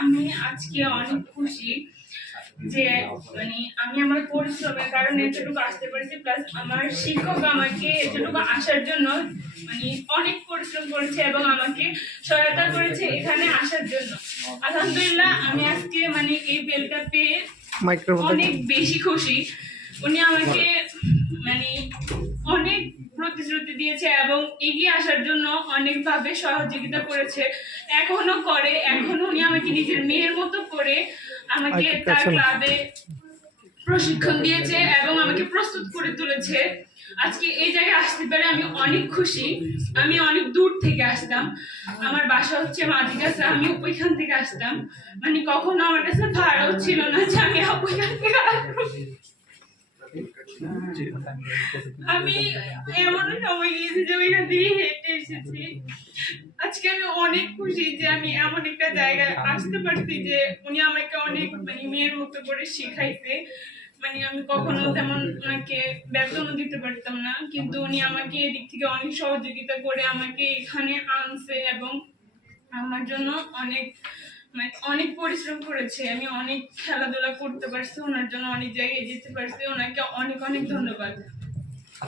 আমি আজকে অনেক খুশি যে মানে আমি আমার পরিশ্রমের কারণে এতটুকু আসতে পেরেছি প্লাস আমার শিক্ষক আমাকে এতটুকু আসার জন্য মানে অনেক পরিশ্রম করেছে এবং আমাকে সহায়তা করেছে এখানে আসার জন্য। আলহামদুলিল্লাহ আমি আজকে মানে এই বেলটা পেয়ে অনেক বেশি খুশি। উনি আমাকে মানে অনেক প্রতিশ্রুতি দিয়েছে এবং এগিয়ে আসার জন্য অনেকভাবে সহযোগিতা করেছে। এখনও করে এখনও উনি আমাকে নিজের মেয়ের মতো করে আমাকে আচ্ছা, তার ক্লাবে প্রশিক্ষণ দিয়েছে এবং আমাকে প্রস্তুত করে তুলেছে। আজকে এই জায়গায় আসতে পারে আমি অনেক খুশি। আমি অনেক দূর থেকে আসতাম। আমার বাসা হচ্ছে মাদিকাছে আমি ওইখান থেকে আসতাম। মানে কখনো আমার কাছে ভাড়াও ছিল না যে আমি ওইখান থেকে আসব। আমি এমন সময় গিয়েছি যে ওইখান থেকে হেঁটে এসেছি। আজকে আমি অনেক খুশি যে আমি এমন একটা জায়গায় আসতে পারছি যে উনি আমাকে অনেক মানে মেয়ের মতো করে শিখাইছে। মানে আমি কখনো তেমন ওনাকে বেতনও দিতে পারতাম না, কিন্তু উনি আমাকে এদিক থেকে অনেক সহযোগিতা করে আমাকে এখানে আনছে এবং আমার জন্য অনেক মানে অনেক পরিশ্রম করেছে, আমি অনেক খেলাধুলা করতে পারছি, ওনার জন্য অনেক জায়গায় যেতে পারছি, ওনাকে অনেক অনেক ধন্যবাদ।